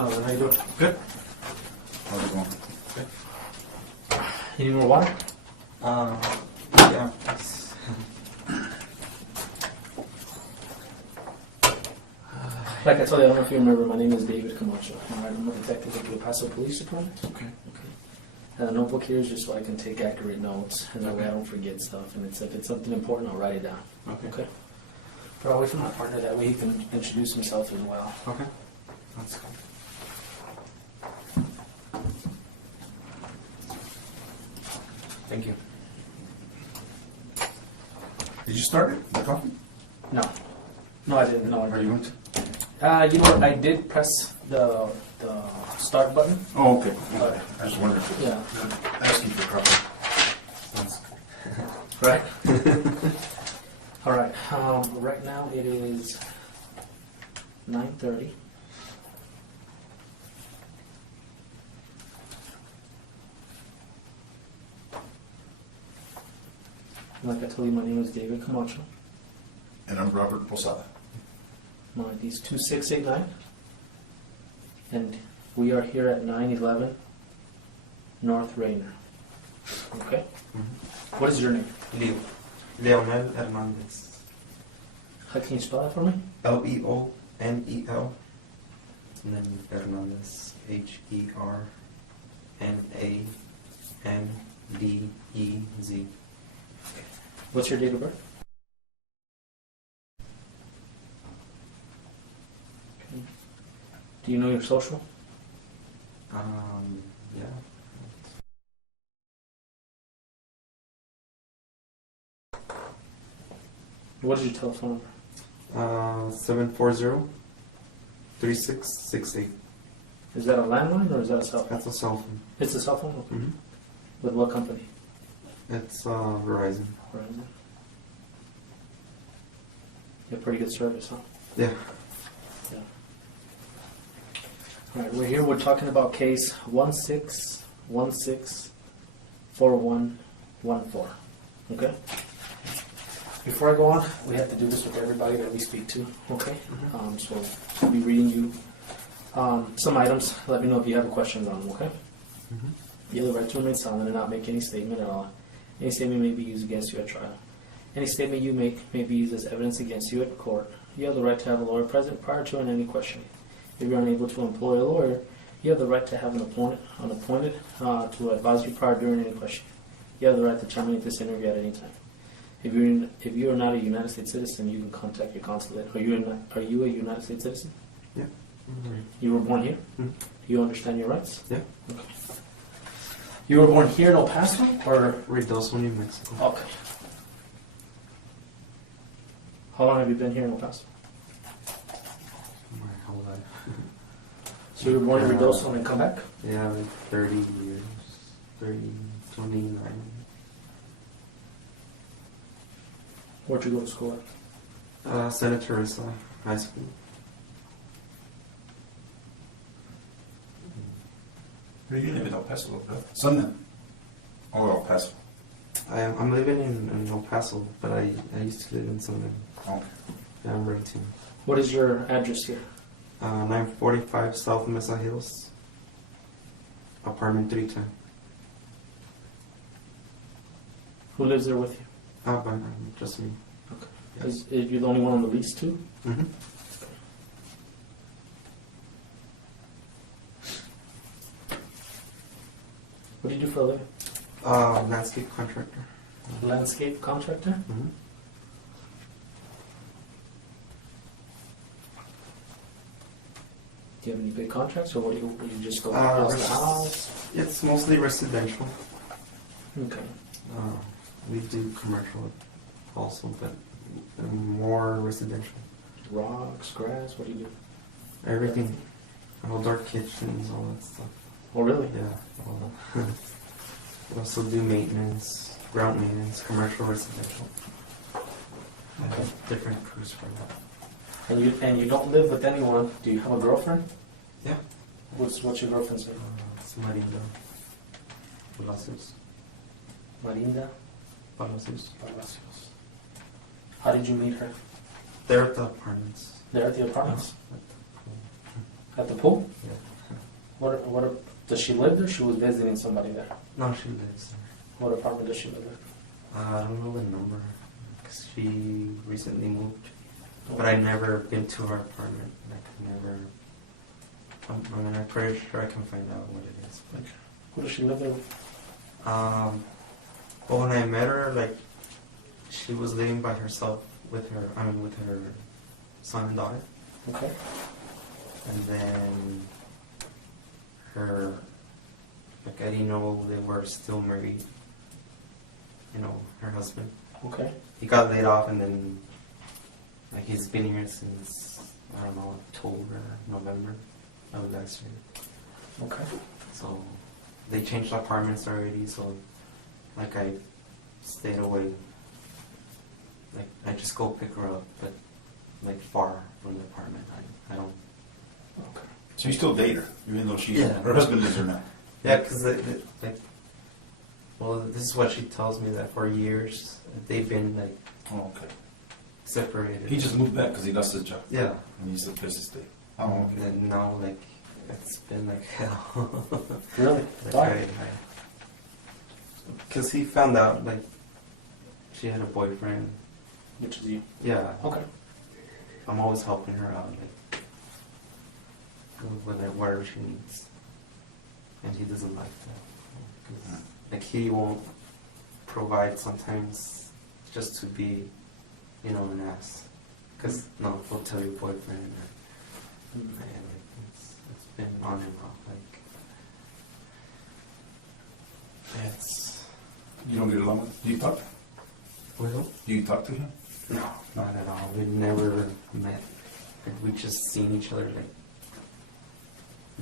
How you doing? Good. How's it going? Good. You need more water? Yeah. Like I told you, I don't know if you remember, my name is David Camacho. I'm a detective at the El Paso Police Department. Okay. And the notebook here is just so I can take accurate notes, and that way I don't forget stuff. And if it's something important, I'll write it down. Okay. But I'll wait for my partner, that way he can introduce himself as well. Okay. That's good. Thank you. Did you start it? The coffee? No. No, I didn't. No, I Are didn't. you going to? You know what? I did press the start button. Oh, okay. But, I just wondered if yeah. asking for coffee. That's Right. All right. Right now it is 9:30. Like I told you, my name is David Camacho. And I'm Robert Posada. My ID is 2689. And we are here at 911 North Rainer. Okay? Mm-hmm. What is your name? Leonel Hernandez. How can you spell that for me? Leonel. And then Hernandez. Hernandez. What's your date of birth? Okay. Do you know your social? Yeah. What is your telephone number? 740-3668. Is that a landline or is that a cell phone? That's a cell phone. It's a cell phone? Okay. Mm-hmm. With what company? It's Verizon. Verizon. You have pretty good service, huh? Yeah. Yeah. All right, we're here. We're talking about case 16164114. Okay? Before I go on, we have to do this with everybody that we speak to. Okay? Mm-hmm. So I'll be reading you some items. Let me know if you have questions on them. Okay? Mm-hmm. You have the right to remain silent and not make any statement at all. Any statement may be used against you at trial. Any statement you make may be used as evidence against you at court. You have the right to have a lawyer present prior to any questioning. If you're unable to employ a lawyer, you have the right to have an appointed to advise you prior during any questioning. You have the right to terminate this interview at any time. If you are not a United States citizen, you can contact your consulate. Are you a United States citizen? Yeah. Mm-hmm. You were born here? Mm-hmm. Do you understand your rights? Yeah. Okay. You were born here in El Paso, or? Reynosa, New Mexico. Okay. How long have you been here in El Paso? My whole life. So you were born in Reynosa and then come back? Yeah, like 30 years. 29. Where'd you go to school at? Santa Teresa High School. Where do you live in El Paso, bro? Sunday. Oh, El Paso. I'm living in El Paso, but I used to live in Sunday. Okay. Yeah, I'm ready to. What is your address here? 945 South Mesa Hills, apartment 310. Who lives there with you? But just me. Okay. Yes. Is you the only one on the lease too? Mm-hmm. What do you do for a living? Landscape contractor. Landscape contractor? Mm-hmm. Do you have any big contracts, or what do you just go house to house? It's mostly residential. Okay. We do commercial also, but more residential. Rocks, grass, what do you do? Everything. Outdoor kitchens, all that stuff. Oh, really? Yeah. All that. We also do maintenance, ground maintenance, commercial, residential. I have different crews for that. And you don't live with anyone. Do you have a girlfriend? Yeah. What's your girlfriend's name? It's Marinda Palacios. Marinda Palacios. Palacios. How did you meet her? They're at the apartments. There at the apartments? Yeah. At the pool? Yeah. Does she live there? She was visiting somebody there. No, she lives there. What apartment does she live in? I don't know the number, because she recently moved. But I've never been to her apartment. Like, I'm pretty sure I can find out what it is. But, Who does she live there with? well, when I met her, like, she was living by herself with her son and daughter. Okay. And then her, like, I didn't know they were still married. You know, her husband. Okay. He got laid off, and then, like, he's been here since, I don't know, October, November of last year. Okay. So they changed apartments already, so, like, I stayed away. Like, I just go pick her up, but, like, far from the apartment. I don't. Okay. So you still date her, even though Yeah. her husband lives there now? Yeah, because, like, well, this is what she tells me, that for years they've been, like, Oh, okay. separated. He just moved back because he lost his job. Yeah. And he's the place to stay. Oh, okay. And now, like, it's been like hell. Really? Like, Why? Because he found out, like, she had a boyfriend. Which is you. Yeah. Okay. I'm always helping her out, like, whatever she needs. And he doesn't like that. 'Cause, like, he won't provide sometimes just to be, you know, an ass. Because, no, he'll tell your boyfriend. Or, man, like, it's been on and off. Like, it's. You don't get along with him? Do you talk? Well, Do you talk to him? no, not at all. We never met. Like, we just seen each other, like,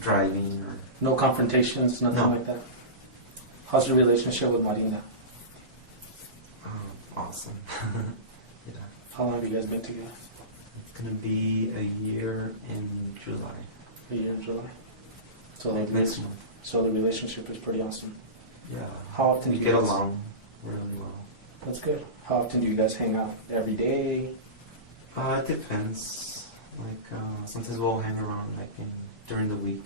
driving or. No confrontations, nothing No. like that? How's your relationship with Marina? Awesome. Yeah. How long have you guys been together? It's gonna be a year in July. A year in July. So Like the, next month. so the relationship is pretty awesome. Yeah. How often we do get you guys- along really well? That's good. How often do you guys hang out? Every day? It depends. Like, sometimes we'll hang around, like, during the week.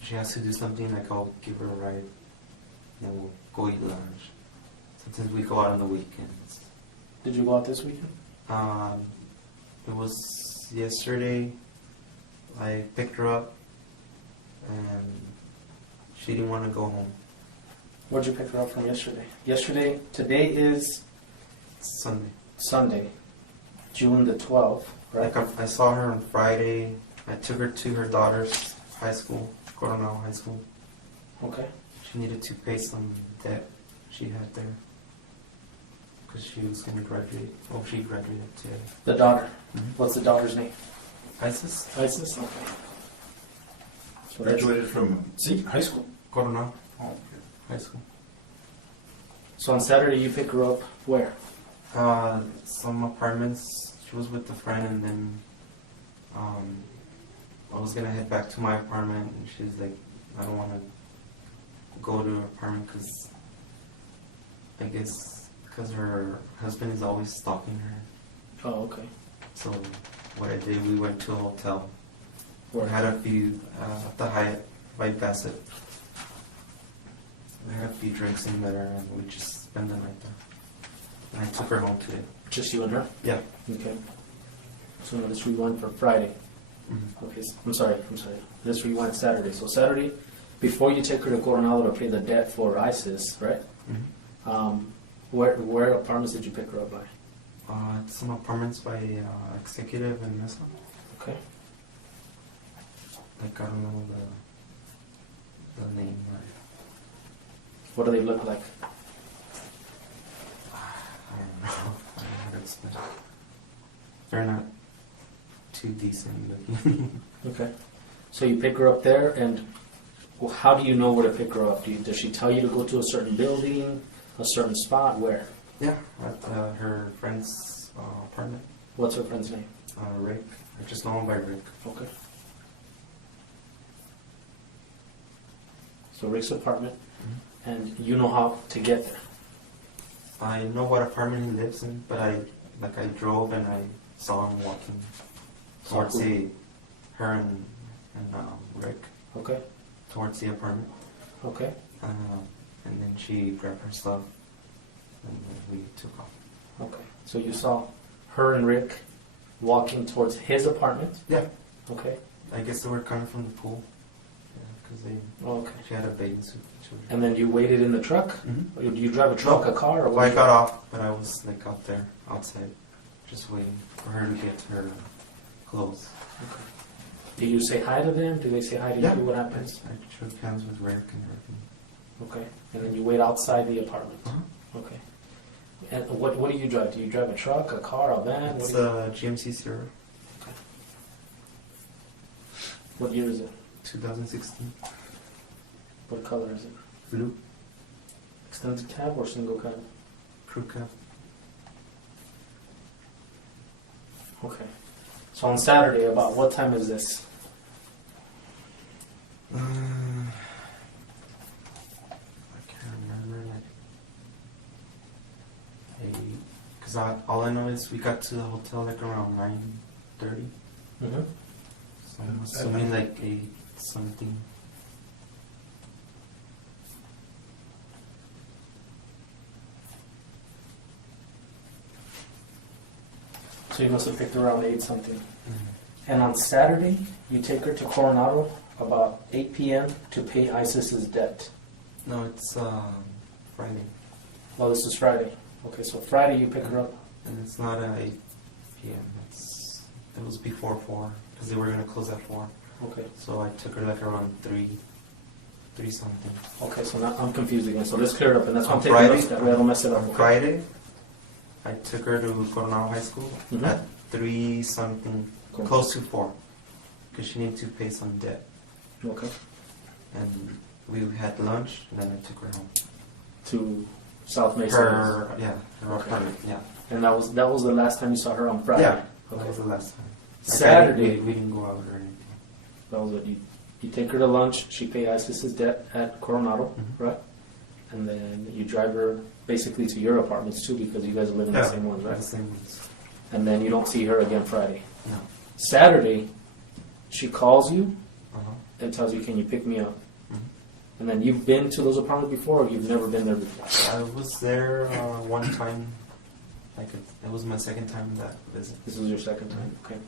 If she has to do something, like, I'll give her a ride. Then we'll go eat lunch. Sometimes we go out on the weekends. Did you go out this weekend? It was yesterday. I picked her up, and she didn't want to go home. Where'd you pick her up from yesterday? Today is Sunday. Sunday, June the 12th, right? Like, I saw her on Friday. I took her to her daughter's high school, Coronel High School. Okay. She needed to pay some debt she had there because she was going to graduate. Oh, she graduated today. The daughter. Mhm. What's the daughter's name? Isis? Isis? Okay. So that's- Graduated from high school? Coronel Oh, okay. High School. So on Saturday you pick her up where? Some apartments. She was with a friend, and then I was going to head back to my apartment, and she's like, I don't want to go to her apartment because I guess because her husband is always stalking her. Oh, okay. So what I did, we went to a hotel. Where? We had a few at the Hyatt by Bassett. We had a few drinks in there, and we just spent the night there. And I took her home today. Just you and her? Yeah. Okay. So let's rewind for Friday. Mm-hmm. Okay, I'm sorry. Let's rewind Saturday. So Saturday, before you take her to Coronado to pay the debt for ISIS, right? Mm-hmm. Where apartments did you pick her up by? Some apartments by Executive and Mesa. Okay. Like, I don't know the name. What do they look like? I don't know. I don't know how to explain. They're not too decent looking. Okay. So you pick her up there, and how do you know where to pick her up? Does she tell you to go to a certain building, a certain spot? Where? Yeah, at her friend's apartment. What's her friend's name? Rick. I just know him by Rick. Okay. So Rick's apartment, and you know how to get there. I know what apartment he lives in, but I drove and I saw him walking towards who? her and Rick. Okay. towards the apartment. Okay. And then she grabbed her stuff, and then we took off. Okay. So you saw her and Rick walking towards his apartment? Yeah. Okay. I guess they were coming from the pool. Yeah, because Okay. she had a bathing suit. And then you waited in the truck? Mm-hmm. Or do you drive a truck, a car, or Well, what? I got off, but I was like out there, outside, just waiting for her to get her clothes. Okay. Do you say hi to them? Do they say hi to Yeah. you? What happens? I shook hands with Rick and everything. Okay. And then you wait outside the apartment? Uh-huh. Okay. And what do you drive? Do you drive a truck, a car, a van? It's What, a GMC Sierra, what year is it? 2016, What color is it? blue, Extended cab or single cab? crew cab. Okay. So on Saturday, about what time is this? I can't remember, because all I know is we got to the hotel like around 9:30. Mm-hmm. So I'm assuming like 8 something. So you must have picked her around 8 something. And on Saturday, you take her to Coronado about 8 p.m. to pay ISIS's debt. No, it's Friday. Oh, this is Friday. Okay, so Friday you pick her up. And it's not at 8 p.m. It was before 4, because they were going to close at 4. Okay. So I took her like around 3 something. Okay, so now I'm confused again. So let's clear it up, and that's why I'm On taking Friday? notes that way I don't mess it up. On Okay. Friday, I took her to Coronado High School Mhm. at 3 something, Cool. close to 4, because she needed to pay some debt. Okay. And we had lunch, and then I took her home. To South Mesa. Her Okay. apartment, yeah. And that was the last time you saw her on Friday. Yeah, that Okay. was the last time. Saturday. We didn't go out or anything. That was it. You take her to lunch. She pay ISIS's debt at Coronado, Mhm. right? And then you drive her basically to your apartments too, because you guys live in the same ones, right? The same ones. And then you don't see her again Friday. No. Saturday, she calls you Uh-huh. and tells you, "Can you pick me up?" Mhm. And then you've been to those apartments before, or you've never been there before? I was there one time. It was my second time that visit. This was your second time, okay.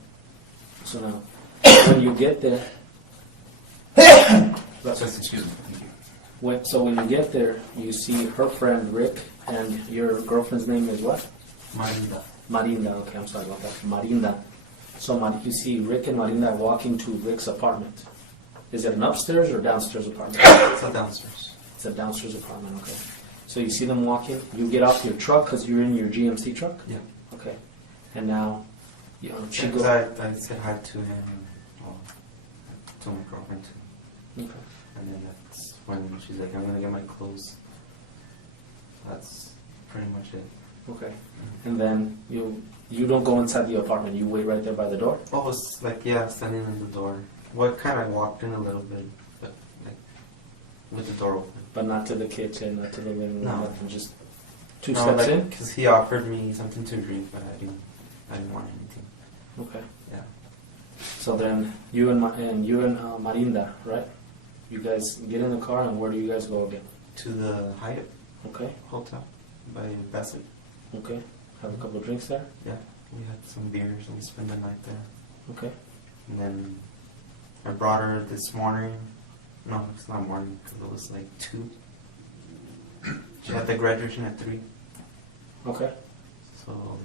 So now, when you get there, Just excuse me. Thank you. when you get there, you see her friend Rick, and your girlfriend's name is what? Marinda. Marinda. Okay, I'm sorry about that. Marinda. So you see Rick and Marinda walking to Rick's apartment. Is it an upstairs or downstairs apartment? It's a downstairs. It's a downstairs apartment. Okay. So you see them walking. You get off your truck because you're in your GMC truck. Yeah. Okay. And now, she Because goes. I said hi to him, and to my girlfriend too. Okay. And then that's when she's like, "I'm gonna get my clothes." That's pretty much it. Okay. And then you don't go inside the apartment. You wait right there by the door. I was like, standing in the door. Well, I kind of walked in a little bit, but like with the door open. But not to the kitchen, not to the living room, No. nothing. Just two steps in. Because he offered me something to drink, but I didn't want anything. Okay. Yeah. So then you and Marinda, right? You guys get in the car, and where do you guys go again? To the Hyatt Okay. Hotel by Bassett. Okay. Have a couple of drinks there. Yeah, we had some beers and we spent the night there. Okay. And then I brought her this morning. No, it's not morning because it was like 2. She had the graduation at 3. Okay. So.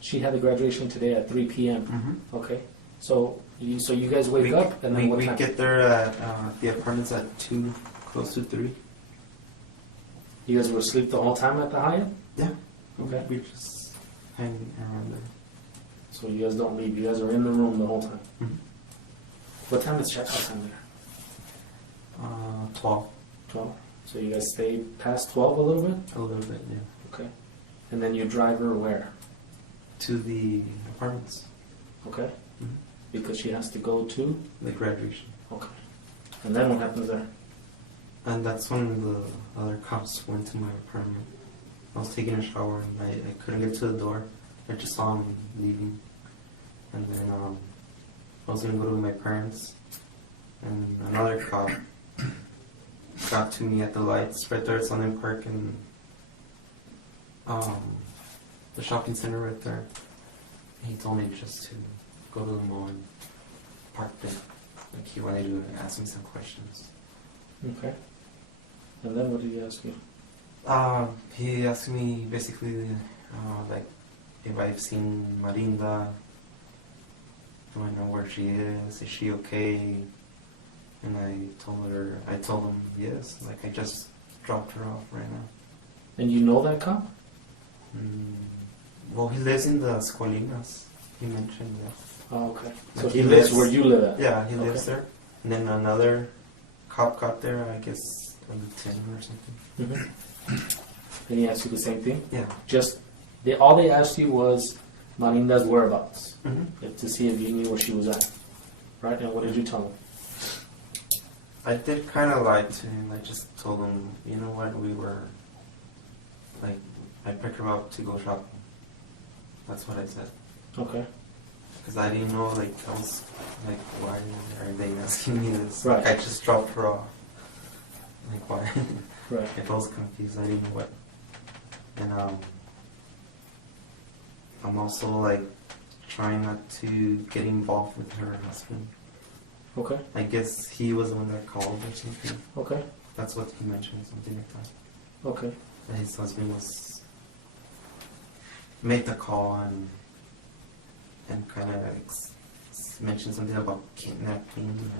She had the graduation today at 3 p.m. Mm-hmm. Okay. So you guys wake up, and then what we time? get there at the apartments at 2, close to 3. You guys were asleep the whole time at the Hyatt? Yeah. Okay. We just hanging around there. So you guys don't leave. You guys are in the room the whole time. Mm-hmm. What time is checkout time there? 12. 12. So you guys stay past 12 a little bit? A little bit, yeah. Okay. And then you drive her where? To the apartments. Okay. Mm-hmm. Because she has to go to? The graduation. Okay. And then what happens there? And that's when the other cops went to my apartment. I was taking a shower and I couldn't get to the door. I just saw him leaving. And then I was going to go to my parents. and another cop got to me at the lights right there at Sunday Park and the shopping center right there. He told me just to go to the mall and park there. Like he wanted to ask me some questions. Okay. And then what did he ask you? He asked me basically like if I've seen Marinda, do I know where she is she okay? And I told him yes, like I just dropped her off right now. And you know that cop? Well, he lives in the Escolinas. He mentioned that. Oh, okay. So Like he lives where you live at? Yeah, he lives Okay. there. And then another cop got there, I guess a lieutenant or something. And he asked you the same thing? Yeah. All they asked you was Marinda's whereabouts, Mm-hmm. to see if you knew where she was at. Right? And what did you tell him? I did kind of lie to him. I just told him, you know what, we were, like, I picked her up to go shopping. That's what I said. Okay. Because I didn't know, like, I was, like, why are they asking me this? Right. Like, I just dropped her off. Like, why? Right. If I was confused, I didn't know what. And, I'm also, like, trying not to get involved with her husband. Okay. I guess he was the one that called or something. Okay. That's what he mentioned, something like that. Okay. That his husband made the call and kind of mentioned something about kidnapping,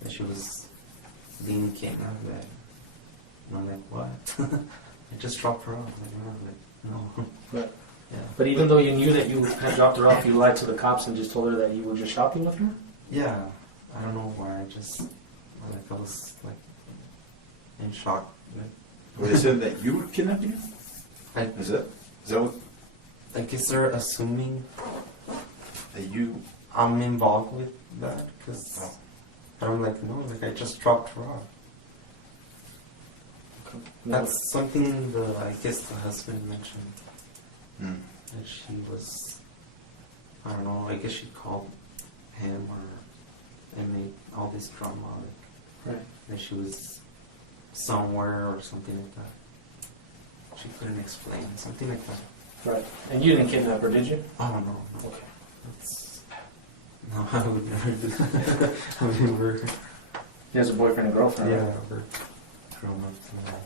that she was being kidnapped. And I'm like, what? I just dropped her off. No. Right. Yeah. But even though you knew that you had dropped her off, you lied to the cops and just told her that you were just shopping with her? Yeah. I don't know why. I was like in shock. Well, they said that you were kidnapping her? I, Is that what? I guess they're assuming That you... I'm involved with that because I'm like, no, like I just dropped her off. Okay. No. That's something I guess the husband mentioned. That she was, I don't know, I guess she called him and made all this drama. Right. That she was somewhere or something like that. She couldn't explain, something like that. Right. And you didn't kidnap her, did you? I don't know. Okay. No, I would never do that. I would never. He has a boyfriend and girlfriend, Yeah, right? we're grown up to that.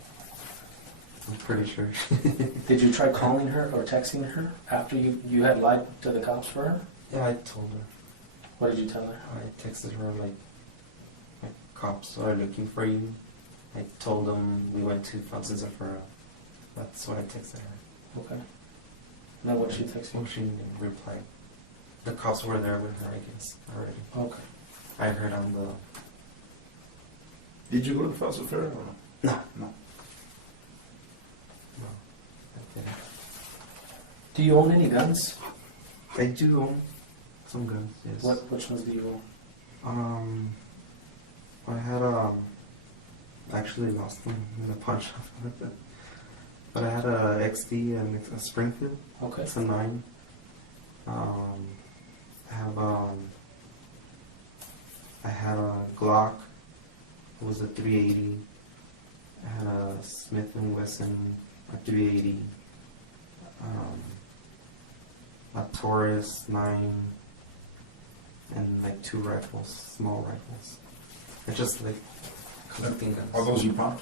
I'm pretty sure. Did you try calling her or texting her after you had lied to the cops for her? Yeah, I told her. What did you tell her? I texted her like cops are looking for you. I told them we went to Francis Referral. That's what I texted her. Okay. Now what did she text you? Oh, she didn't reply. The cops were there with her, I guess, already. Okay. I heard on the... Did you go to the Fossil Fair or No. no? No, I didn't. Do you own any guns? I do own some guns, yes. Which ones do you own? I had actually lost them in the pawn shop. But I had a XD and a Springfield. Okay. It's a 9. I had a Glock. It was a 380. I had a Smith & Wesson, a 380. A Taurus 9. And like 2 rifles, small rifles. I just like collecting guns. Are those you pawned?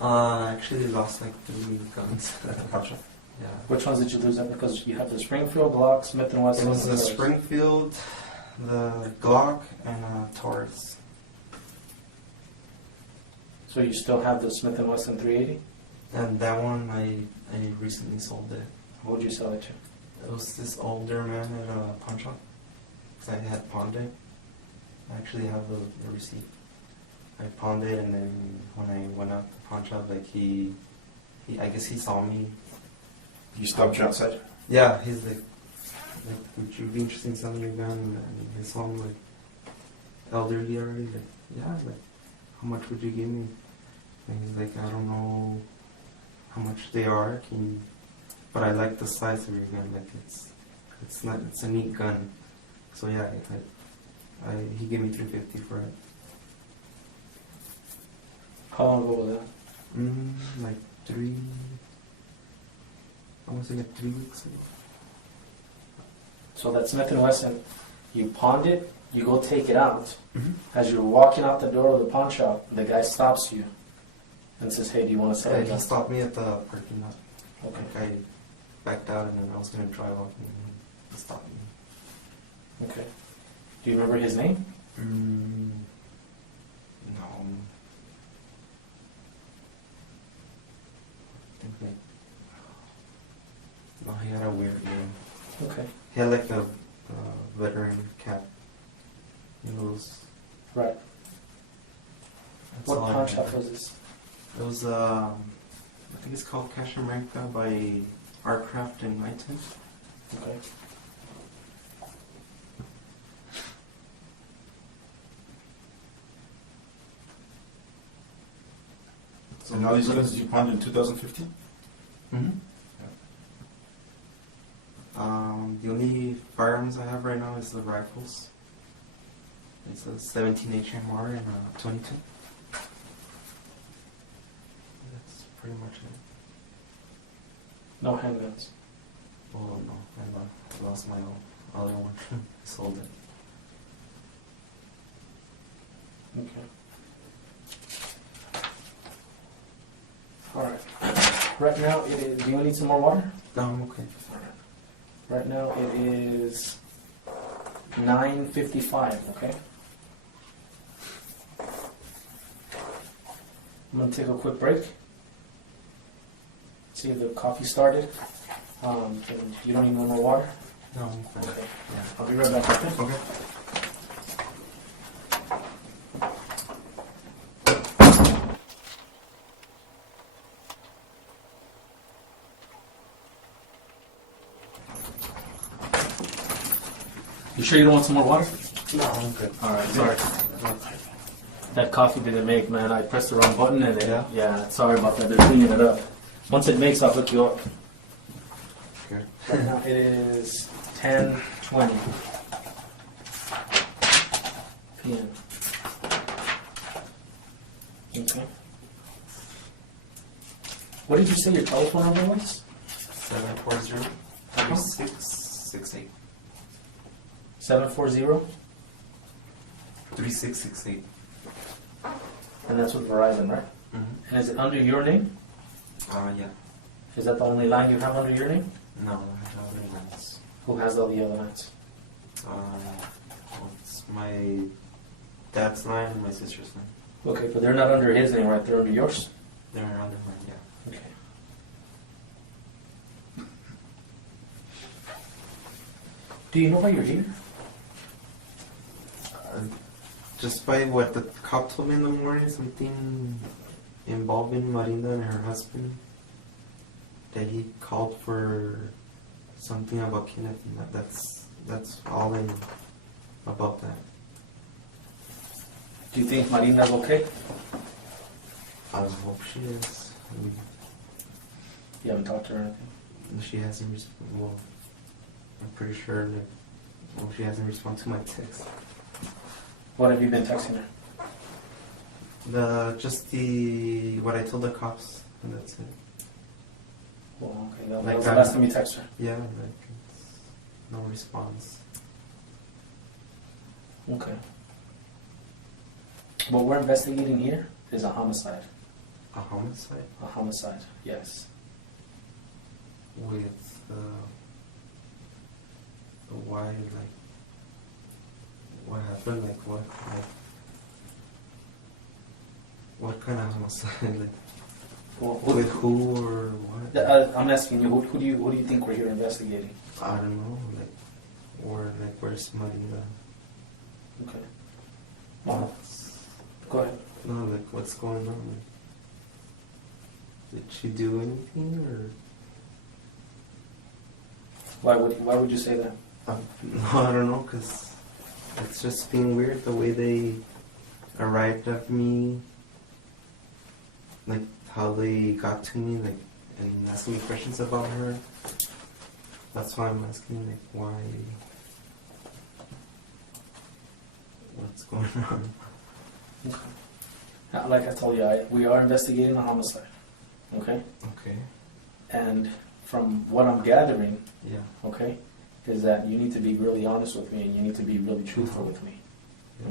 I actually lost like 3 guns at the pawn shop. Yeah. Which ones did you lose? That because you have the Springfield, Glock, Smith & Wesson. It was the and Taurus. Springfield, the Glock, and a Taurus. So you still have the Smith & Wesson 380? And that one, I recently sold it. What would you sell it to? It was this older man at a pawn shop. Because I had pawned it. I actually have the receipt. I pawned it, and then when I went out to the pawn shop, like I guess he saw me. You stopped you outside? Yeah, he's like, would you be interested in selling your gun? And he saw him like elderly already. Like, yeah, like, how much would you give me? And he's like, I don't know how much they are, but I like the size of your gun. Like it's a neat gun. So yeah, He gave me $350 for it. How long ago was that? Like I want to say like 3 weeks ago. So that Smith & Wesson, you pawned it, you go take it out. Mm-hmm. As you're walking out the door of the pawn shop, the guy stops you and says, "Hey, do you want to sell it?" He stopped me at the parking lot. Okay. Like I backed out and then I was going to drive off and he stopped me. Okay. Do you remember his name? No. I think like... No, he had a weird name. Okay. He had like a veteran cap. You know those... Right. That's What all I pawn remember. shop was this? It was, I think it's called Cash America by Artcraft in Knighton. Okay. So now these guns you pawned in 2015? Mm-hmm. The only firearms I have right now is the rifles. It's a 17 HMR and a 22. That's pretty much it. No handguns. Oh no, I lost my other one. I sold it. Okay. All right. Right now it is. Do you need some more water? No, I'm okay. All right. Right now it is 9:55. Okay. I'm gonna take a quick break. See if the coffee started. And you don't need no more water? No, I'm fine. Okay. Yeah. I'll be right back. Okay. Okay. You sure you don't want some more water? No, I'm good. All right. Sorry. That coffee didn't make, man. I pressed the wrong button and yeah. Sorry about that. They're cleaning it up. Once it makes, I'll hook you up. Okay. Right now it is 10:20 p.m. Okay. What did you say your telephone number was? 740-3668. 740? 3668. And that's with Verizon, right? Mm-hmm. And is it under your name? Yeah. Is that the only line you have under your name? No, I have other lines. Who has all the other lines? It's my dad's line and my sister's line. Okay, but they're not under his name, right? They're under yours? They're under mine, yeah. Okay. Do you know why you're here? Just by what the cop told me in the morning, something involving Marinda and her husband, that he called for something about kidnapping. That's all I know about that. Do you think Marina's okay? I hope she is. I mean, You haven't talked to her or anything? she hasn't responded. Well, I'm pretty sure that she hasn't responded to my text. What have you been texting her? What I told the cops, and that's it. Well, okay, that Like was the last time you texted her. Yeah, like it's no response. Okay. What we're investigating here is a homicide. A homicide A homicide, yes. with why, like, what happened, like what kind of homicide, like Well, with who or what? I'm asking you, who do you think we're here investigating? I don't know, like, or like where's Maria? Okay. Well, go ahead. No, like what's going on? Like, did she do anything or? Why would you say that? No, I don't know, cause it's just being weird the way they arrived at me, like how they got to me, like, and asking me questions about her. That's why I'm asking, like, why what's going on. Like I told you, we are investigating a homicide. Okay? Okay. And from what I'm gathering, Yeah. okay, is that you need to be really honest with me and you need to be really truthful with me.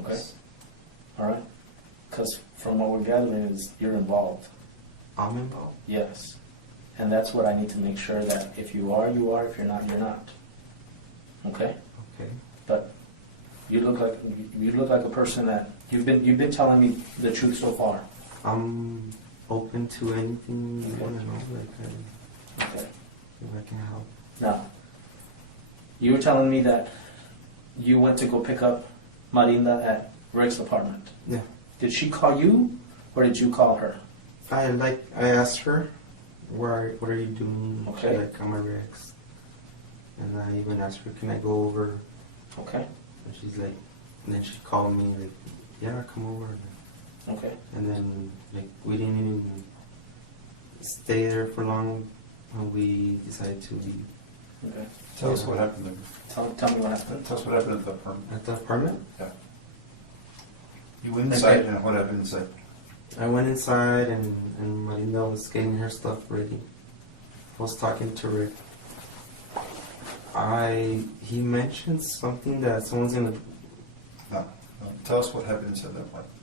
Okay? Yes. All right? Because from what we're gathering is you're involved. I'm involved. Yes. And that's what I need to make sure that if you are, you are. If you're not, you're not. Okay? Okay. But you look like a person that you've been telling me the truth so far. I'm open to anything you Okay. want to know. Like, Okay. if I can help. Now, you were telling me that you went to go pick up Marinda at Rick's apartment. Yeah. Did she call you, or did you call her? I asked her, what are you doing? Okay. She's like, I'm a Rex. And I even asked her, can I go over? Okay. And she's like, and then she called me, like, yeah, come over. Okay. And then, like, we didn't even stay there for long when we decided to leave. Okay. Tell us what happened there. Tell me what happened. Tell us what happened at the apartment. At the apartment, Yeah. You went inside, and what happened inside? I went inside and Marinda was getting her stuff ready. I was talking to Rick. He mentioned something that someone's gonna, No. Tell us what happened inside that apartment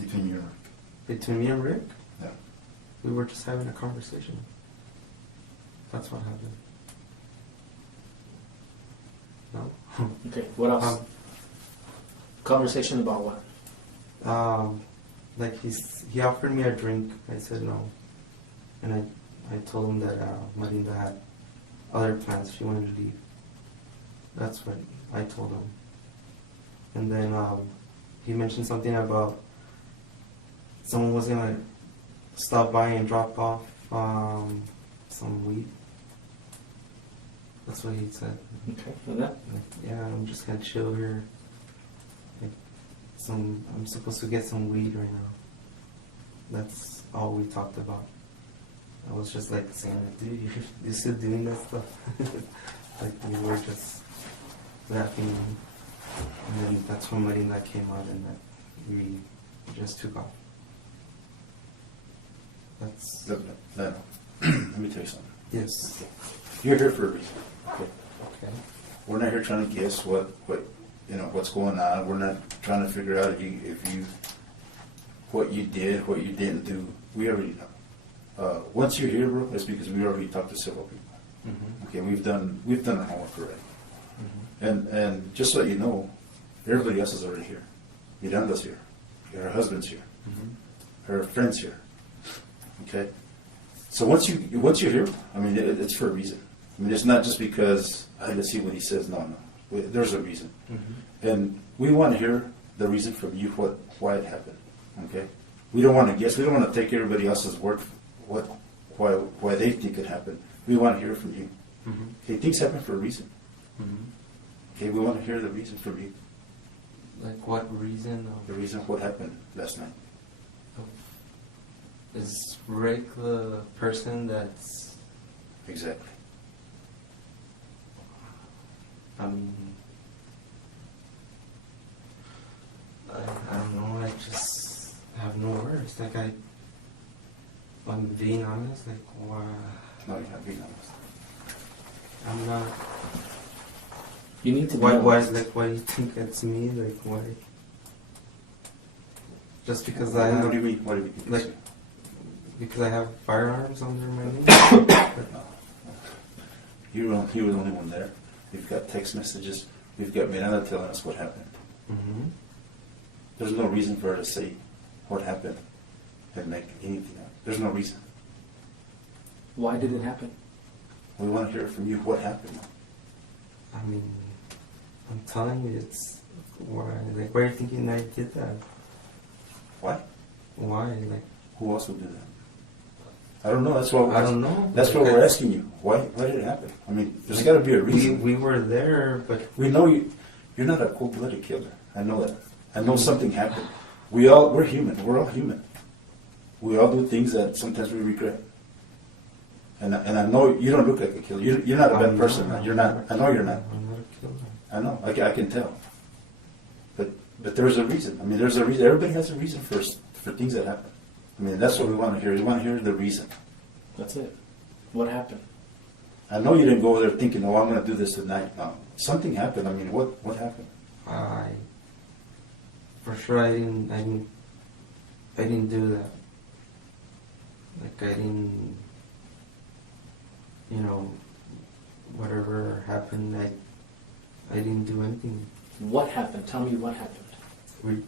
between you and Rick. between me and Rick, Yeah. we were just having a conversation. That's what happened. No? Okay. What else? Conversation about what? Like he offered me a drink. I said no, and I told him that Marinda had other plans. She wanted to leave. That's what I told him. And then he mentioned something about someone was gonna stop by and drop off some weed. That's what he said. Okay. And that? Like, yeah, I'm just gonna chill here. Like, I'm supposed to get some weed right now. That's all we talked about. I was just like saying, dude, you're still doing that stuff. Like we were just laughing, and then that's when Marina came out, and that we just took off. That's Look, no. Let me tell you something. yes. You're here for a reason. Okay. Okay. We're not here trying to guess what's going on. We're not trying to figure out what you did, what you didn't do. We already know. Once you're here, bro, it's because we already talked to several people. Mm-hmm. Okay, we've done our homework already. Mm-hmm. And just so you know, everybody else is already here. Miranda's here. Her husband's here. Mm-hmm. Her friend's here. Okay. So once you're here, I mean, it's for a reason. I mean, it's not just because I had to see what he says. No. There's a reason. Mm-hmm. And we want to hear the reason from you, why it happened. Okay? We don't want to guess. We don't want to take everybody else's word for why they think it happened. We want to hear from you. Mm-hmm. Okay, things happen for a reason. Mm-hmm. Okay, we want to hear the reason from you. Like what reason? The reason what happened last night. Is Rick the person that's? Exactly. I mean, I don't know. I just have no words. Like I'm being honest. Like why? No, you're not being honest. I'm not. You need to be Why? honest. Like why do you think it's me? Like why? Just because I What have, do you mean? What do you mean? like because I have firearms under my knee. No. You were the only one there. We've got text messages. We've got Miranda telling us what happened. Mm-hmm. There's no reason for her to say what happened and make anything up. There's no reason. Why did it happen? We want to hear from you what happened. I mean, I'm telling you, it's why. Like why are you thinking I did that? Why? Why? Like Who else would do that? I don't know. That's what I don't know. That's what we're asking you. Why did it happen? I mean, there's got to be a reason. We were there, but We know you're not a cold-blooded killer. I know that. I know something happened. We're human. We're all human. We all do things that sometimes we regret. And I know you don't look like a killer. You're not a bad person. You're not. I know you're not. I'm not a killer. I know. I can tell. But But there's a reason. I mean, there's a reason. Everybody has a reason for things that happen. I mean, that's what we want to hear. We want to hear the reason. That's it. What happened? I know you didn't go over there thinking, "Oh, I'm going to do this tonight." No, something happened. I mean, what happened? For sure, I didn't do that. Like I didn't, whatever happened, I didn't do anything. What happened? Tell me what happened.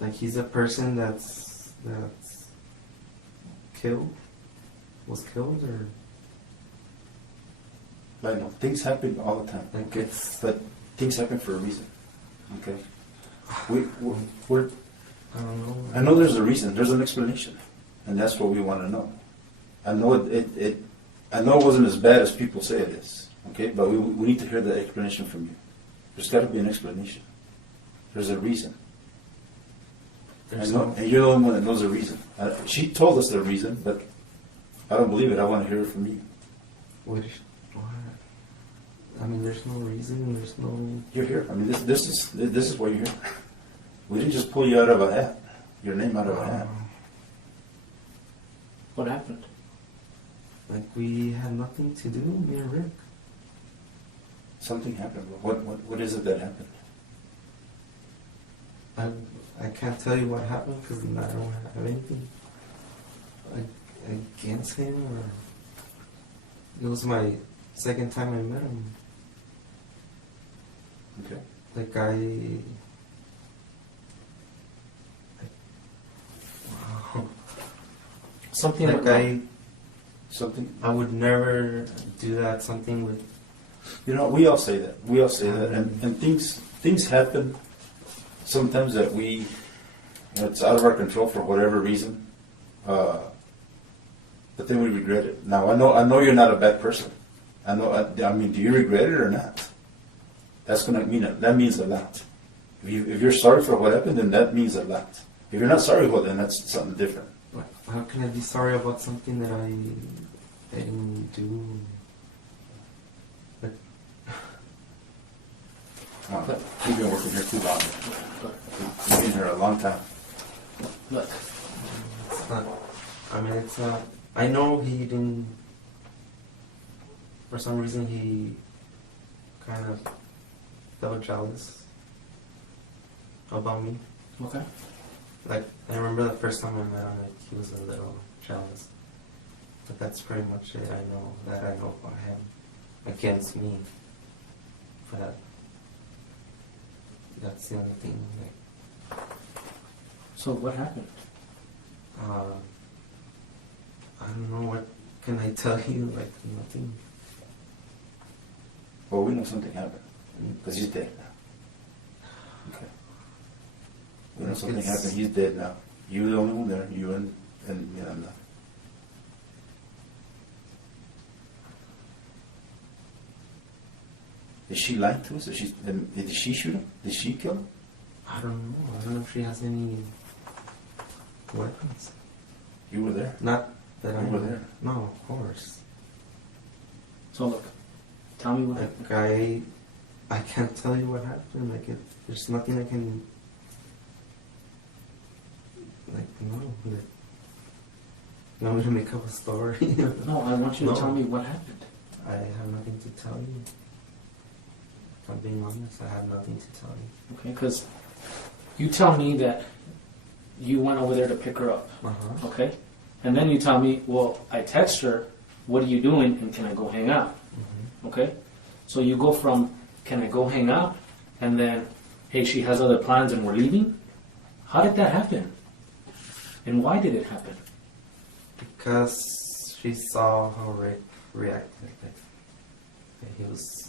Like he's a person that's was killed, or I know things happen all the time. like it's. But things happen for a reason. Okay. We're I don't know. I know there's a reason. There's an explanation, and that's what we want to know. I know I know it wasn't as bad as people say it is. Okay, but we need to hear the explanation from you. There's got to be an explanation. There's a reason. There's and you're the only one that knows the reason. She told us the reason, but I don't believe it. I want to hear it from you. What? I mean, there's no reason. There's no. You're here. I mean, this is why you're here. We didn't just pull you out of a hat. Your name out of a hat. What happened? Like we had nothing to do, me and Rick. Something happened. What is it that happened? I can't tell you what happened because I don't have anything against him. Or it was my second time I met him. Okay. Like wow. Something Like Something. I would never do that. Something with. We all say that. We all say that, and things happen. Sometimes that it's out of our control for whatever reason. But then we regret it. Now I know you're not a bad person. I know. I mean, do you regret it or not? That's gonna mean that means a lot. If you're sorry for what happened, then that means a lot. If you're not sorry, well, then that's something different. But how can I be sorry about something that I didn't do? Like, You've been working here too long. You've been here a long time. Look. it's not. I mean, it's not. I know he didn't. For some reason, he kind of felt jealous about me. Okay. Like, I remember the first time I met him, like, he was a little jealous. But that's pretty much it. I know about him against me. But that's the only thing. Like, So what happened? I don't know, what can I tell you? Like, nothing. Well, we know something happened because he's dead now. Okay. We know something happened. He's dead now. You were the only one there. You and Miranda. Is she lying to us? Did she shoot him? Did she kill him? I don't know. I don't know if she has any weapons. You were there. Not that I You were know. there. No, of course. So look, tell me what happened. Like, I can't tell you what happened. Like, there's nothing I can. Like, no. Like, you want me to make up a story? No, I want you to No. tell me what happened. I have nothing to tell you. If I'm being honest, I have nothing to tell you. Okay, because you tell me that you went over there to pick her up. Uh-huh. Okay? And then you tell me, well, I text her, what are you doing, and can I go hang out? Mm-hmm. Okay? So you go from, can I go hang out, and then, hey, she has other plans and we're leaving? How did that happen? And why did it happen? Because she saw how Rick reacted. Like, he was.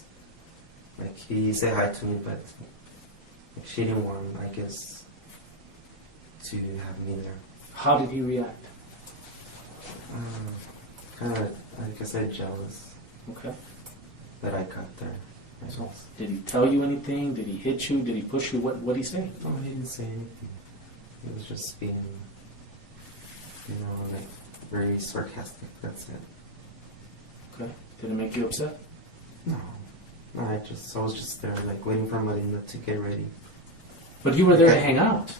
Like, he said hi to me, but like, she didn't want, I guess, to have me there. How did he react? Kind of, like I said, jealous Okay. that I got there. I So, guess. did he tell you anything? Did he hit you? Did he push you? What did he say? No, he didn't say anything. He was just being, like, very sarcastic. That's it. Okay. Did it make you upset? No. No, I was just there, like, waiting for Marina to get ready. But you were there to Okay. hang out.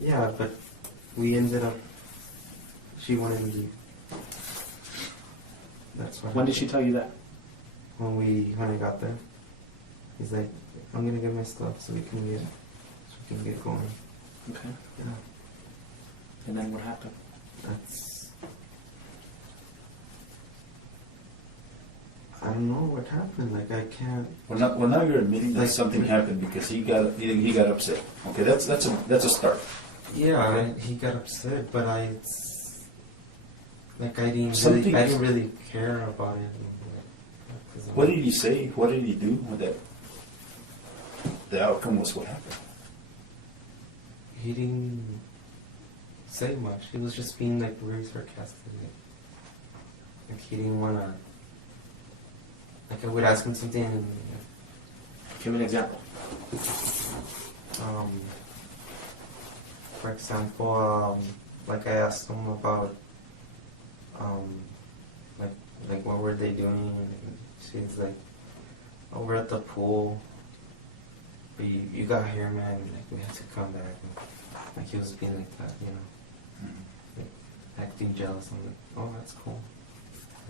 Yeah, but we ended up. She wanted me to leave. That's what. When did she tell you that? When I got there, he's like, "I'm gonna get my stuff so we can get going." Okay. Yeah, And then what happened? that's. I don't know what happened. Like I can't. Well, now you're admitting that Like- something happened because he got upset. Okay, that's a start. Yeah, he got upset, but I didn't Something- really care about it. Like, 'cause What did he say? What did he do? That the outcome was what happened. He didn't say much. He was just being like very sarcastic. Like he didn't wanna. Like I would ask him something and Give me an example. for example, like I asked him about like what were they doing? And she's like, "Oh, we're at the pool. But you got here, man. Like we had to come back." And, like he was being like that, you know, like, acting jealous. I'm like, "Oh, that's cool."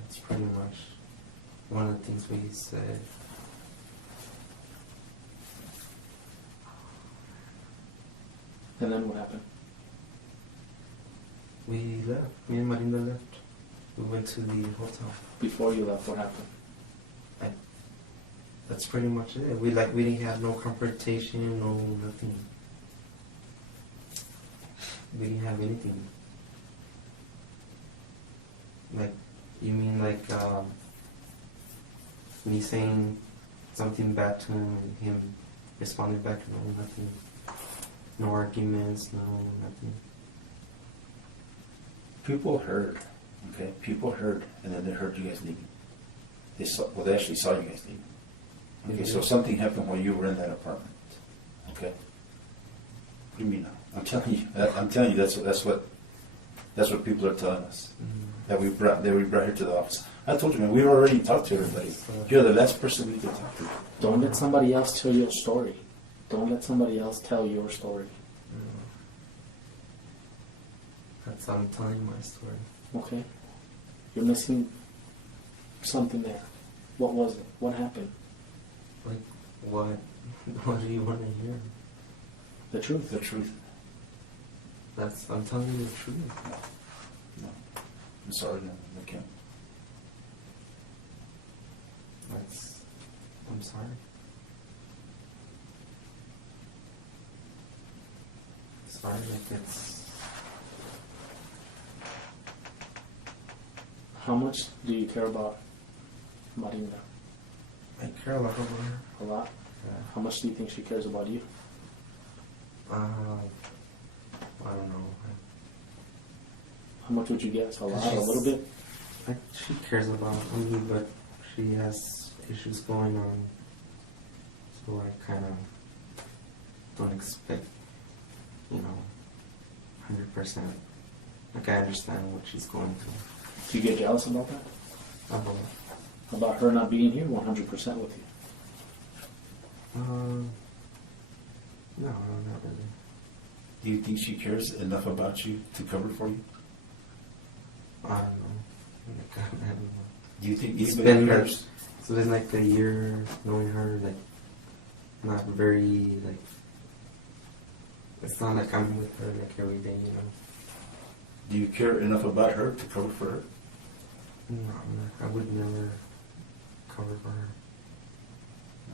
That's pretty much one of the things we said. And then what happened? We left. Me and Marinda left. We went to the hotel. Before you left, what happened? That's pretty much it. We didn't have no confrontation, no nothing. We didn't have anything. Like, you mean like me saying something bad to him and him responding back? No, nothing. No arguments, no nothing. People heard, okay? People heard, and then they heard you guys leaving. They actually saw you guys leaving. Okay, so something happened while you were in that apartment. Okay. What do you mean now? I'm telling you, that's what people are telling us. That we brought here to the office. I told you, man, we've already talked to everybody. You're the last person we can talk to. Don't let somebody else tell your story. Don't let somebody else tell your story. That's I'm telling my story. Okay? You're missing something there. What was it? What happened? Like, what? What do you want to hear? The truth. The truth. I'm telling you the truth. No. I'm sorry, no, I can't. I'm sorry. Sorry, like it's. How much do you care about Marinda? I care a lot about her. A lot? Yeah. How much do you think she cares about you? I don't know. How much would you guess? A lot? A She's- little bit? She cares about me, but she has issues going on. So I kind of don't expect, 100%. Like I understand what she's going through. Do you get jealous about that? About her not being here 100% with you? No, not really. Do you think she cares enough about you to cover for you? I don't know. Like, I don't know. Do you think It's anybody been cares? So it's like a year knowing her, like, not very, like, it's not like I'm with her, like, every day, Do you care enough about her to cover for her? No, I would never cover for her.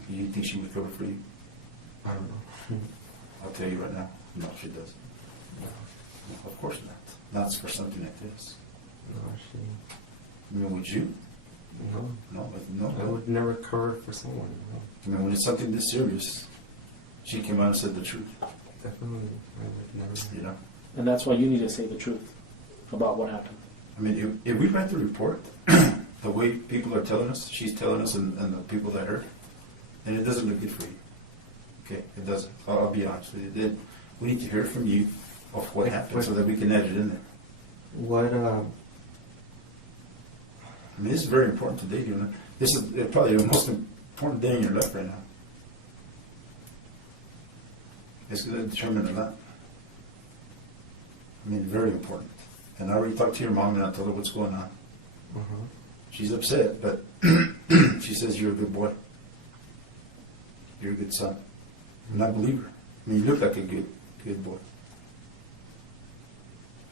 Do you think she would cover for you? I don't know. I'll tell you right now, no, she doesn't. No, Of course not. Not for something like this. she, I mean, would you? no. No. I would never cover for someone, no. I mean, when it's something this serious, she came out and said the truth, Definitely, I would never. you know? And that's why you need to say the truth about what happened. I mean, if we read the report, the way people are telling us, she's telling us, and the people that heard, then it doesn't look good for you. Okay, it doesn't. I'll be honest with you. We need to hear from you of what happened so that we can add it in there. What, I mean, this is very important today, you know. This is probably the most important day in your life right now. It's going to determine a lot. I mean, very important. And I already talked to your mom and I told her what's going on. Uh-huh. She's upset, but she says you're a good boy. You're a good son. And I believe her. I mean, you look like a good boy.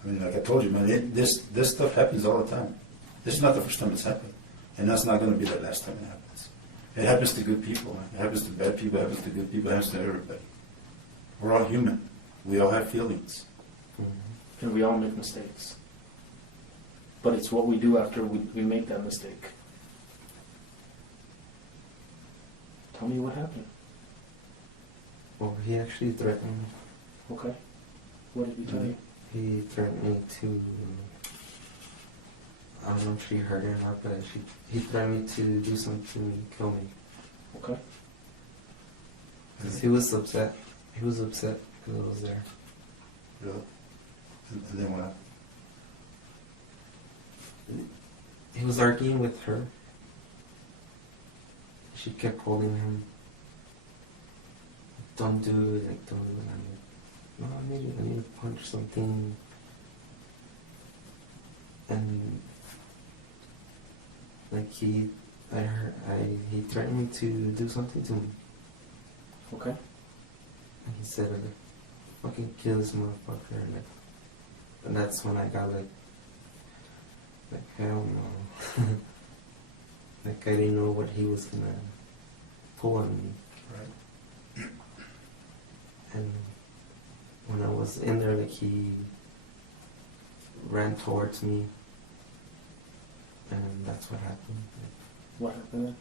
I mean, like I told you, man, this stuff happens all the time. This is not the first time it's happened. And that's not going to be the last time it happens. It happens to good people. Man. It happens to bad people. It happens to good people. It happens to everybody. We're all human. We all have feelings. Mm-hmm. And we all make mistakes. But it's what we do after we make that mistake. Tell me what happened. Well, he actually threatened me. Okay. What did he tell you? He threatened me to, I don't know if she heard it or not, but he threatened me to do something to me, kill me. Okay. Because he was upset. He was upset because I was there. Really? And then what happened? He was arguing with her. She kept holding him. Don't do it, like, don't do it. I'm like, no, I need to punch something. And like he threatened me to do something to me. Okay. And he said, fucking kill this motherfucker. And that's when I got like hell no. Like I didn't know what he was gonna pull on me. Right. And when I was in there, like he ran towards me, and that's what happened. What happened then?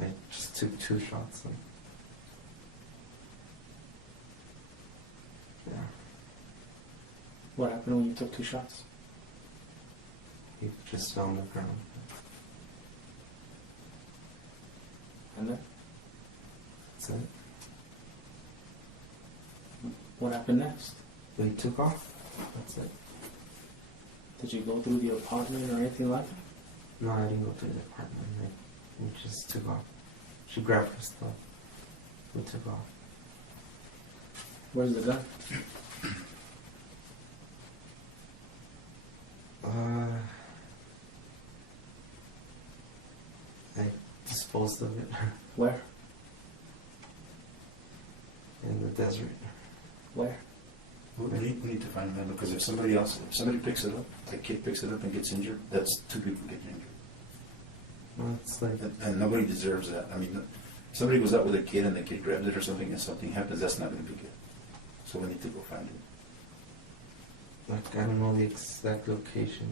Like I just took 2 shots. Like, yeah, What happened when you took 2 shots? he just fell on the ground. And then? That's it. What happened next? But he took off. That's it. Did you go through the apartment or anything like that? No, I didn't go to the apartment. We just took off. She grabbed her stuff. We took off. Where's the gun? I disposed of it Where? in the desert. Where? We need to find him, because if somebody picks it up, a kid picks it up and gets injured, that's 2 people getting injured. Well, it's like, And nobody deserves that. I mean, if somebody goes out with a kid and the kid grabs it or something and something happens, that's not going to be good. So we need to go find him. I don't know the exact location.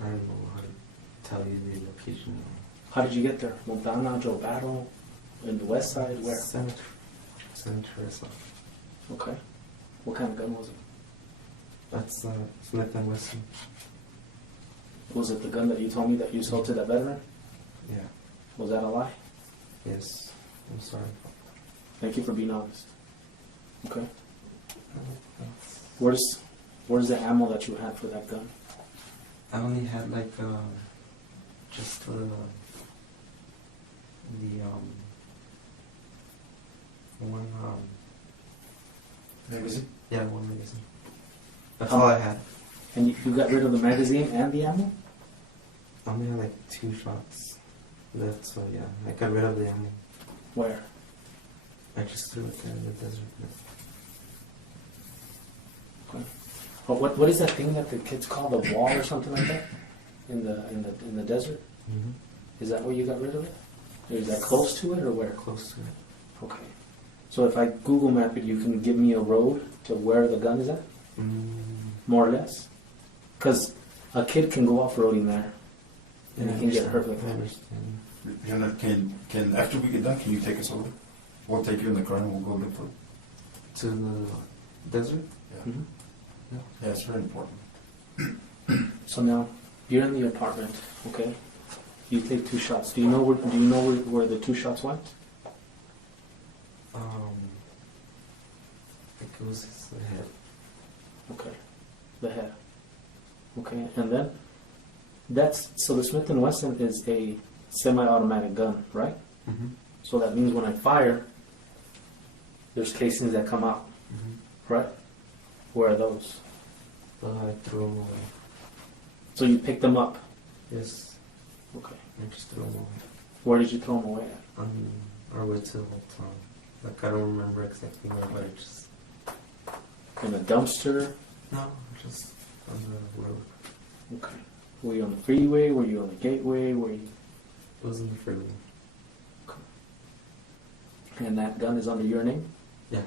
I don't know how to tell you the location. How did you get there? Montana, Joe Battle, in the west side? Where? San Teresa. Okay. What kind of gun was it? That's Smith & Wesson. Was it the gun that you told me that you sold to that veteran? Yeah. Was that a lie? Yes. I'm sorry. Thank you for being honest. Okay. That's- Where's the ammo that you had for that gun? I only had like just the one Magazine? yeah, one magazine. That's all I had. And you got rid of the magazine and the ammo? I only had like 2 shots left, so yeah, I got rid of the ammo. Where? I just threw it there in the desert. Okay. But what is that thing that the kids call the wall or something like that? In the desert? Mm-hmm. Is that where you got rid of it? Or is that close to it or where? Close to it. Okay. So if I Google map it, you can give me a road to where the gun is at? More or less? Because a kid can go off-roading there and he can get hurt with I it. understand. Can after we get done, can you take us over? We'll take you in the car and we'll go look for it. To the desert? Yeah. Mhm. Yeah, it's very important. So now you're in the apartment, okay? You take 2 shots. Do you know where the 2 shots went? I think it was his head. Okay, the head. Okay, and then so the Smith & Wesson is a semi-automatic gun, right? Mm-hmm. So that means when I fire, there's casings that come out, Mm-hmm. right? Where are those? But I threw them away. So you picked them up. Yes. Okay. I just threw them away. Where did you throw them away at? On our way to the hotel. Like, I don't remember exactly where, but I just... In a dumpster? No, just on the road. Okay. Were you on the freeway? Were you on the gateway? Were you... It was in the freeway. And that gun is under your name? Yeah.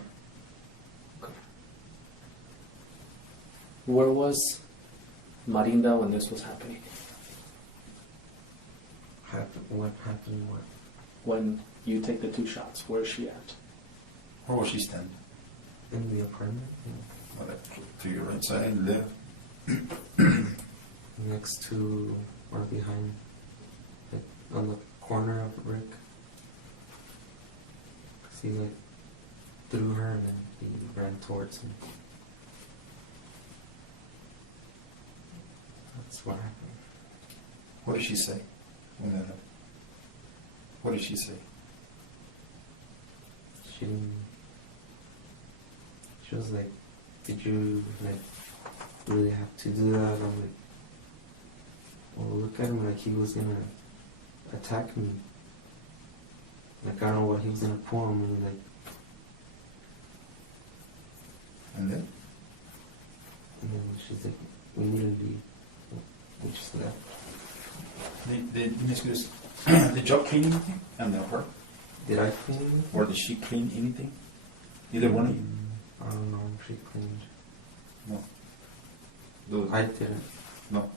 Okay. Where was Marinda when this was happening? What happened? What? When you take the 2 shots, where is she at? Where was she standing? In the apartment? Yeah. To your right side, left. Next to or behind, like on the corner of Rick. 'Cause he like threw her and then he ran towards him. That's what happened. What did she say when that happened? What did she say? She didn't. She was like, "Did you like really have to do that?" I'm like, "Well, look at him like he was gonna attack me. Like I don't know what he was gonna pull on me. Like." And then? And then she's like, "We need to leave." We just left. Did y'all clean anything? And her? Did I clean anything? Or did she clean anything? Either one of you? I don't know. She cleaned. No. I didn't. No.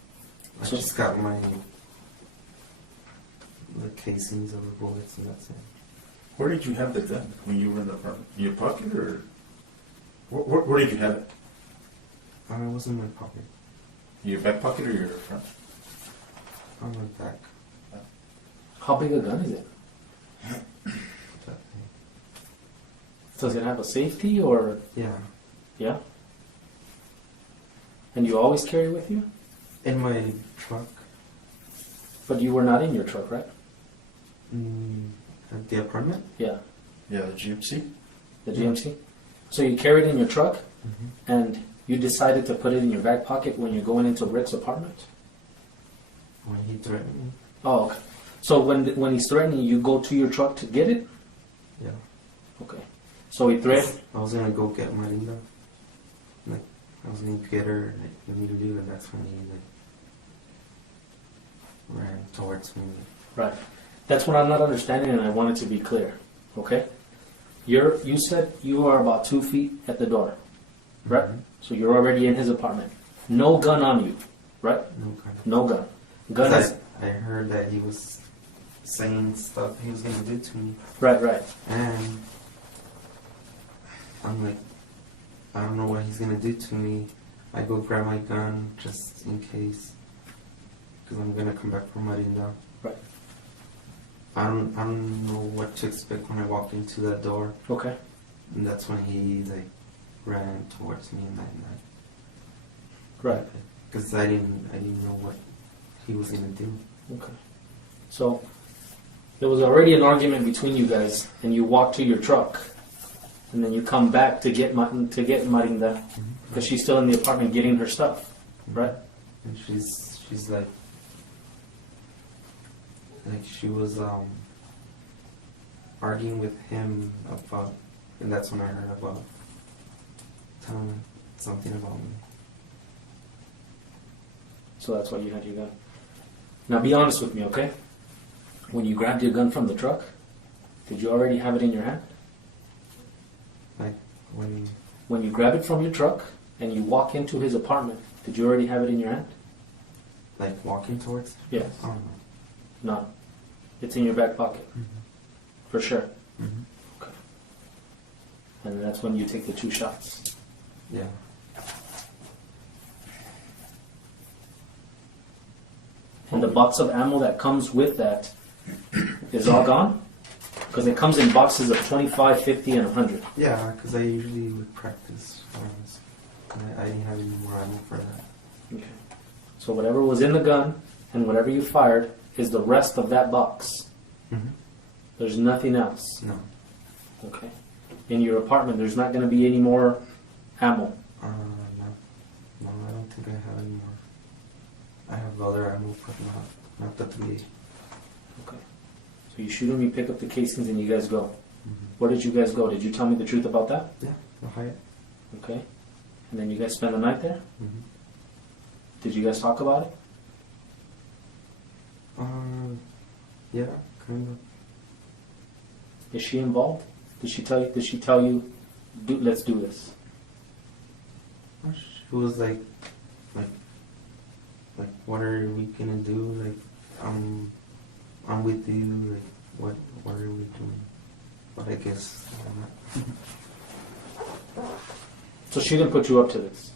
I just got the casings of the bullets and that's it. Where did you have the gun when you were in the apartment? In your pocket or? Where did you have it? It was in my pocket. In your back pocket or your front? On my back. How big a gun is it? That thing. Does it have a safety or... Yeah. Yeah? And you always carry it with you? In my truck. But you were not in your truck, right? At the apartment? Yeah. Yeah, the GMC? The GMC? So you carried it in your truck Mm-hmm. and you decided to put it in your back pocket when you're going into Rick's apartment? When he threatened me. Oh, okay. So when he's threatening you, go to your truck to get it? Yeah. Okay. So he threatened... I was gonna go get Marinda. Like, I was gonna get her, like, immediately, and that's when he, like, ran towards me. Right. That's what I'm not understanding, and I want it to be clear. Okay? You said you are about 2 feet at the door, right? Mhm. So you're already in his apartment. No gun on you, right? No gun. No gun. Gun is... I heard that he was saying stuff he was gonna do to me, Right, right. and I'm like, I don't know what he's gonna do to me. I go grab my gun just in case, because I'm gonna come back from Marinda. Right. I don't know what to expect when I walked into that door, Okay. and that's when he like ran towards me and that night. Right. Because I didn't know what he was gonna do. Okay. So there was already an argument between you guys, and you walk to your truck, and then you come back to get Marinda because she's still in the apartment getting her stuff, right? And she's like she was arguing with him about, and that's when I heard about telling him something about me. So that's why you had your gun. Now be honest with me, okay? When you grabbed your gun from the truck, did you already have it in your hand? Like when When you grab it from your truck and you walk into his apartment, did you already have it in your hand? like walking towards. Yes. I don't know. No. It's in your back pocket. For sure. Mm-hmm. Okay. And that's when you take the 2 shots. Yeah. And the box of ammo that comes with that is all gone? Because it comes in boxes of 25, 50, and 100. Yeah, because I usually would practice firearms. I didn't have any more ammo for that. Okay. So whatever was in the gun and whatever you fired is the rest of that box. Mm-hmm. There's nothing else. No. Okay. In your apartment, there's not going to be any more ammo. No. No, I don't think I have any more. I have other ammo, but not the 380. Okay. So you shoot him, you pick up the casings, and you guys go. Mm-hmm. Where did you guys go? Did you tell me the truth about that? Yeah, the Hyatt. Okay. And then you guys spend the night there? Mm-hmm. Did you guys talk about it? Yeah, kind of. Is she involved? Did she tell you, let's do this? She was like, what are we gonna do? Like, I'm with you. Like, what are we doing? But I guess I'm not. So she didn't put you up to this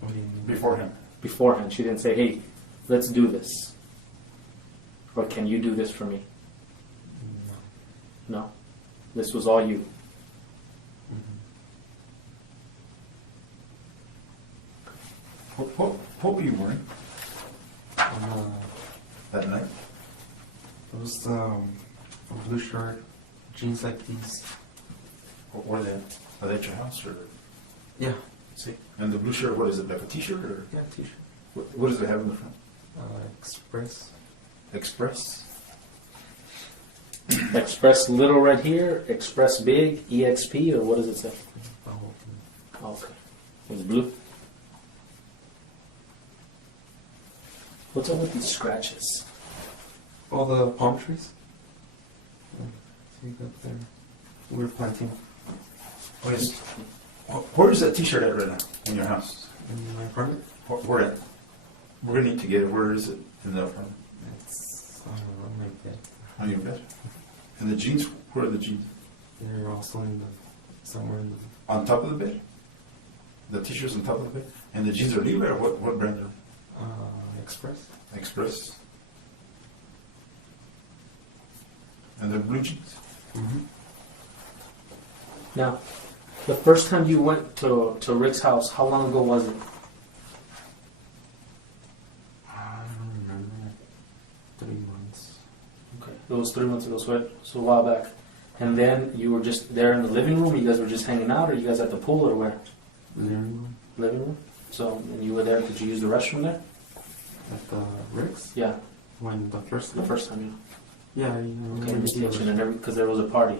What do you mean? Beforehand. beforehand. She didn't say, hey, let's do this. Or can you do this for me? No. No. This was all you. What were you wearing Mm-hmm. that night? It was a blue shirt, jeans like these. What were they? Are they at your house or? Yeah. See. And the blue shirt, what is it? Like a T-shirt or? Yeah, t-shirt. What does it have in the front? Express. Express. Express little right here, Express big, EXP, or what does it say? Oh, okay. It's blue. What's up with these scratches? All the palm trees. See up there. We were planting Where is that T-shirt at right now? In your house? in my apartment. Where at? We're gonna need to get it. Where is it in the apartment? It's on my bed. On your bed. And the jeans? Where are the jeans? They're also somewhere in the. On top of the bed. The T-shirts on top of the bed. And the jeans are Levi or what brand are? Express. Express. And they're blue jeans. Mm-hmm. Now, the first time you went to Rick's house, how long ago was it? I don't remember. 3 months. Okay, it was 3 months ago, so a while back. And then you were just there in the living room. You guys were just hanging out, or you guys at the pool, or where? Living room. Living room. So, and you were there. Did you use the restroom there? At the Rick's? Yeah, When the first the time? first time. Yeah, Okay, in the kitchen and because there was a party.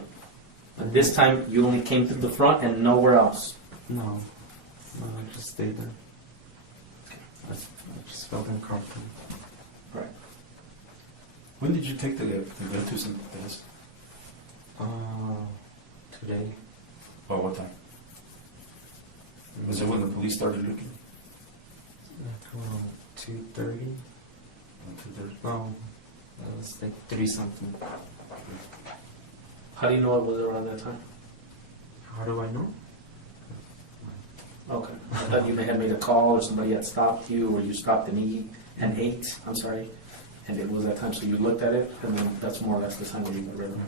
But this time you only came through the front and nowhere else. No, I just stayed there. I just felt uncomfortable. Right. When did you take the gun to some place? Today. About what time? Was it when the police started looking? Like around 2:30. 2:30. No, it was like 3 something. How do you know it was around that time? How do I know? Okay. I thought you may have made a call or somebody had stopped you or you stopped and ate, and it was that time. So you looked at it and then that's more or less the time when you got rid of it.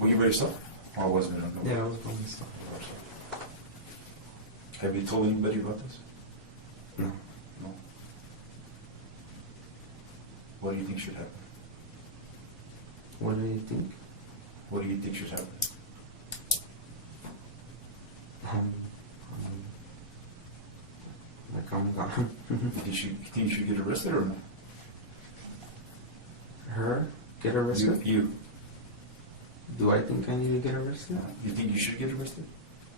Were you by yourself? Or wasn't it? Yeah, I was by myself. Have you told anybody about this? No. No. What do you think should happen? What do you think? What do you think should happen? Like I'm gone. You think you should get arrested or no? Her? Get arrested? You. Do I think I need to get arrested? You think you should get arrested?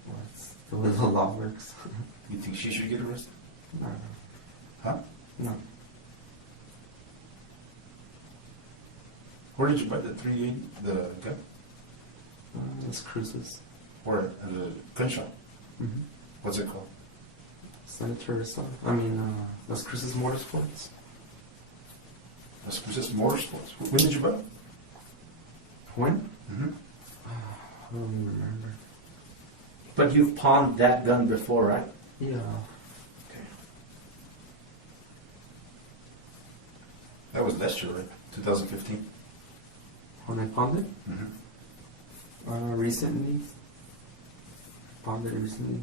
Well, it's the way the law works. You think she should get arrested? No. Huh? No. Where did you buy the .380, the gun? It's Cruises. Where? At a gun shop. Mm-hmm. What's it called? Senator Las Cruces Motorsports. Las Cruces Motorsports. When did you buy it? When? Mm-hmm. I don't even remember. But you've pawned that gun before, right? Yeah. Okay. That was last year, right? 2015. When I pawned it? Mm-hmm. Recently. Pawned it recently.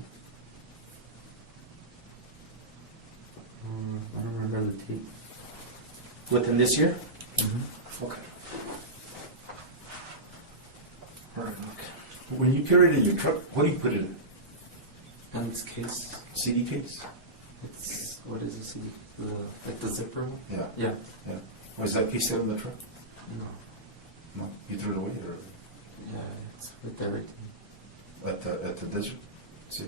I don't remember the date. Within this year? Mm-hmm. Okay. When you carry it in your truck, what do you put it in? In this case, CD case? it's, what is this? Like the zipper one? Yeah. Yeah. Yeah. Was that case still in the truck? No. No. You threw it away or Yeah, it's with everything. at the desert? See.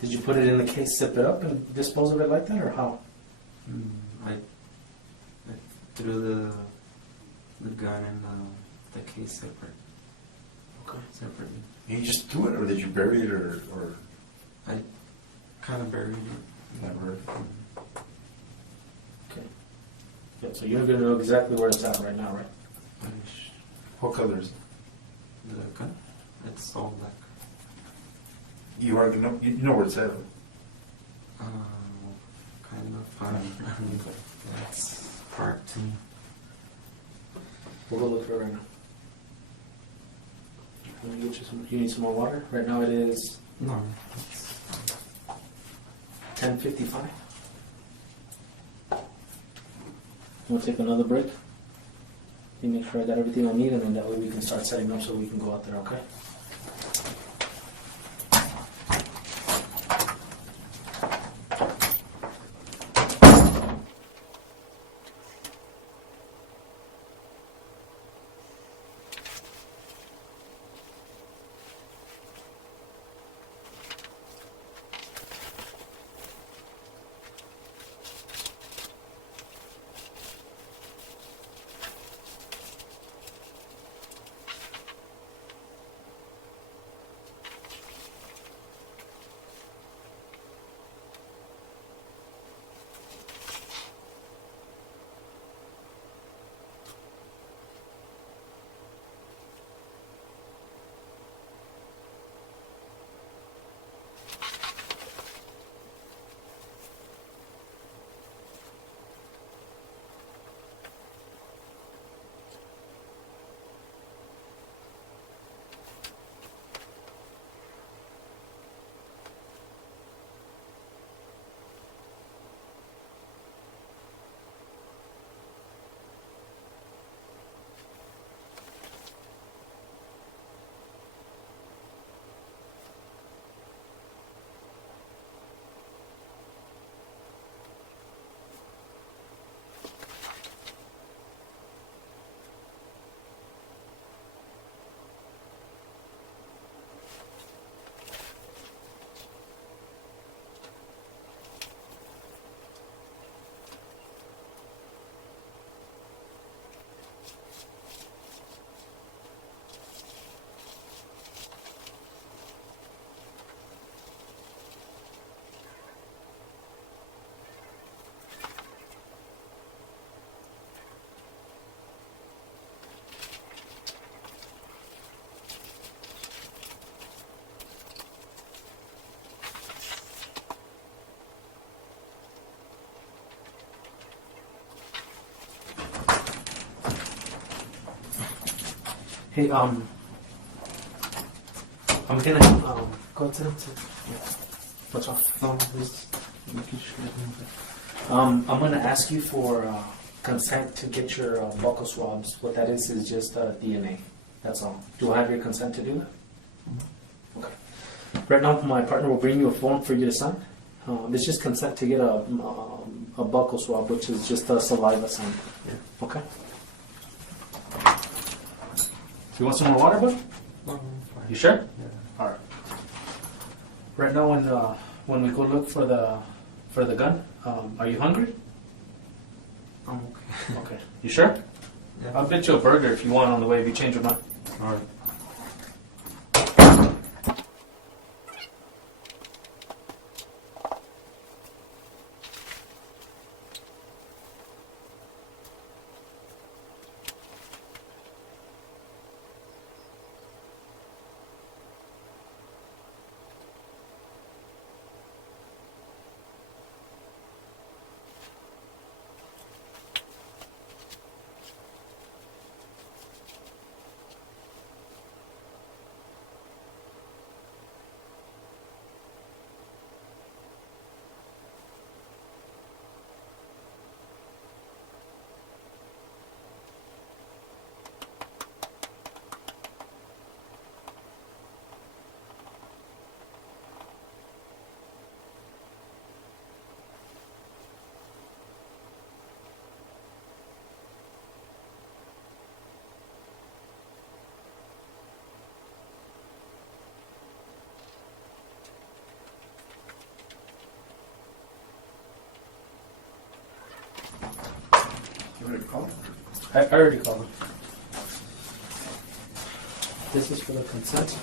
Did you put it in the case, zip it up, and dispose of it like that, or how? I threw the gun and the case separately. You just threw it, or did you bury it, or I kind of buried it. never? Okay. Yeah, so you're gonna know exactly where it's at right now, right? What color is it? The gun? It's all black. You are gonna, you know where it's at. Kind of. That's part 2. We'll go look for it right now. Let me get you some. You need some more water? Right now it is No. It's, 10:55. We'll take another break. You make sure I got everything I need, and then that way we can start setting up so we can go out there, okay? Hey, I'm gonna go to what's wrong? no, just making sure. I'm gonna ask you for consent to get your buccal swabs. What that is just DNA. That's all. Do I have your consent to do that? Okay. Right now, my partner will bring you a form for you to sign. It's just consent to get a buccal swab, which is just a saliva sign. Yeah. Okay. You want some more water, bud? No, fine. You sure? Yeah. All right. Right now, when we go look for the gun, are you hungry? I'm okay. Okay. You sure? Yeah. I'll get you a burger if you want on the way if you change your mind. All right. You want to call? I already called him. This is for the consent.